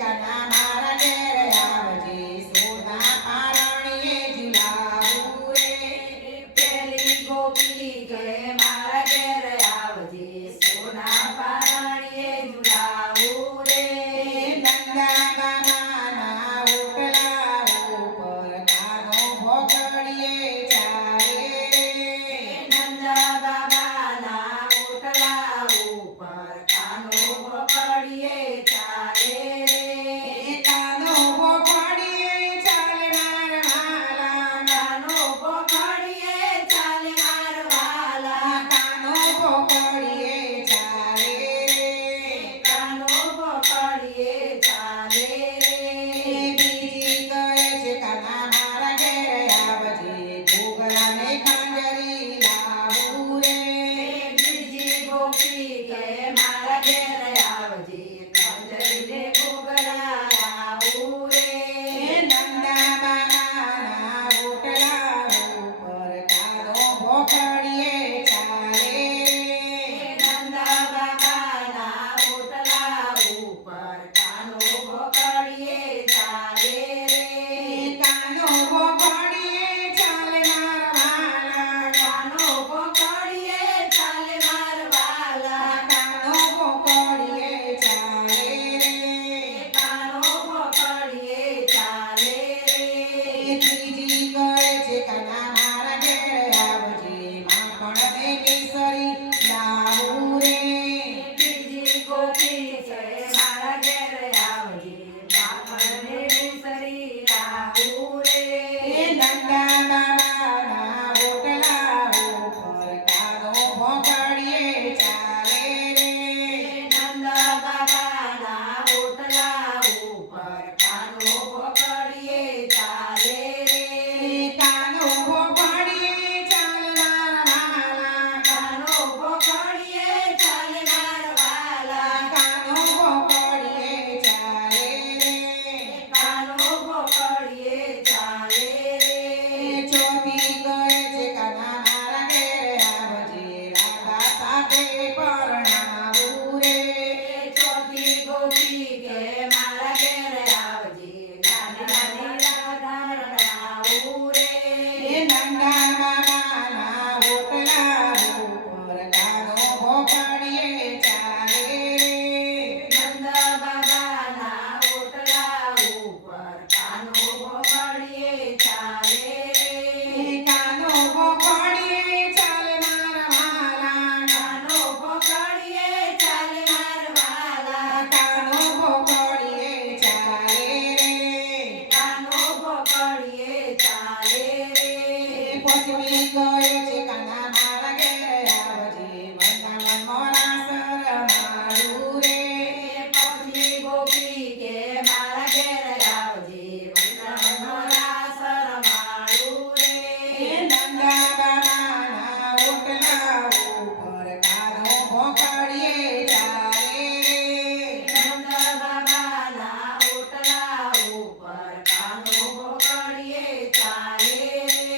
કાના મારા ઘેર આવજે સોના પારણીએ ઝુલાવું રે પેલી ગોપી કે મારા ઘેર આવજે સોના પારણીએ ઝુલાવું રે નંદા બાબાના ઓટલા ઉપર કાનો ભોગડીએ ચાલે નંદા બાબાના ઓટલા ઉપર કાનો ભોગડીએ ચાલે રે કાનો ભોગડીએ ચાલે મારા વાલા કાનો ભોગડીએ ચાલે મારા વાલા કાનો ભોગડીએ ચાલે કાનો ભોગડીએ ચાલે રે બીજી કહે છે કાના મારા ઘેર આવજે ઘૂઘરાને ખાંડરી લાવું રે બીજી ગોપી કે મારા ઘેર આવજે કંજરીને ઘૂઘરા લાવું રે નંદા બાબાના ઓટલા ઉપર કાનો ભોગડીએ ચાલે નંદા બાબાના ઓટલા ઉપર કાનો ભોગડીએ ચાલે રે કાનો ભોગડીએ ચાલે મારા વાલા કાનો ભોગડીએ ચાલે મારા વાલા કાનો ભોગડીએ ચાલે કાનો ભોગડીએ ચાલે રે ત્રીજી કહે છે કાના મારા ઘેર આવજે માખણને કેસરી લાવું રે બીજી ગોપી છે મારા ઘેર આવજે માખણને કેસરી લાવું રે નંદા બાબાના ઓટલા ઉપર કાનો ભોગડીએ ચાલે નંદા બાબાના ઓટલા ઉપર કાનો ભોગડીએ ચાલે રે કાનો ભોગડીએ ચાલે મારા વાલા કાનો ભોગડીએ ચાલે મારા વાલા કાનો ભોગડીએ ચાલે કાનો ભોગડીએ ચાલે રે ચોથી કહે છે કાના મારા ઘેર આવજે રાધા સાથે પરણાવું રે ચોથી ગોપી કે મારા ઘેર આવજે નાની નાની રાધા રડાવું રે નંદા બાબાના ઓટલા ઉપર કાનો ભોગડીએ ચાલે નંદા બાબાના ઓટલા ઉપર કાનો ભોગડીએ ચાલે રે કાનો ભોગડીએ ચાલે મારા વાલા કાનો ભોગડીએ ચાલે મારા વાલા કાનો ભોગડીએ ચાલે કાનો ભોગડીએ ચાલે રે પશ્ચિમી કહે છે કાના મારા ઘેર આવજે વૃંદાવન મોરા સરમાળું રે પત્ની ગોપી કે મારા ઘેર આવજે વૃંદાવનનો રાસ રમાડું રે નંદા બાબાના ઓટલા ઉપર કાનો ભોગડીએ ચાલે નંદા બાબાના ઓટલા ઉપર કાનો ભોગડીએ ચાલે રે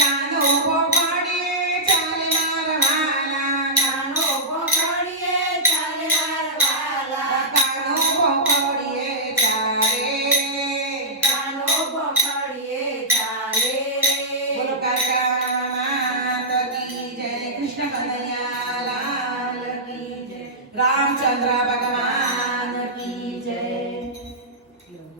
કાનો ભોગડીએ ચાલે મારા વાલા કાનો ભોગડીએ ચાલે મારા વાલા કાનો ભોગડીએ ચાલે કાનો ભોગડીએ ચાલે રે બોલો કાકા માતા કી જય કૃષ્ણ કનૈયા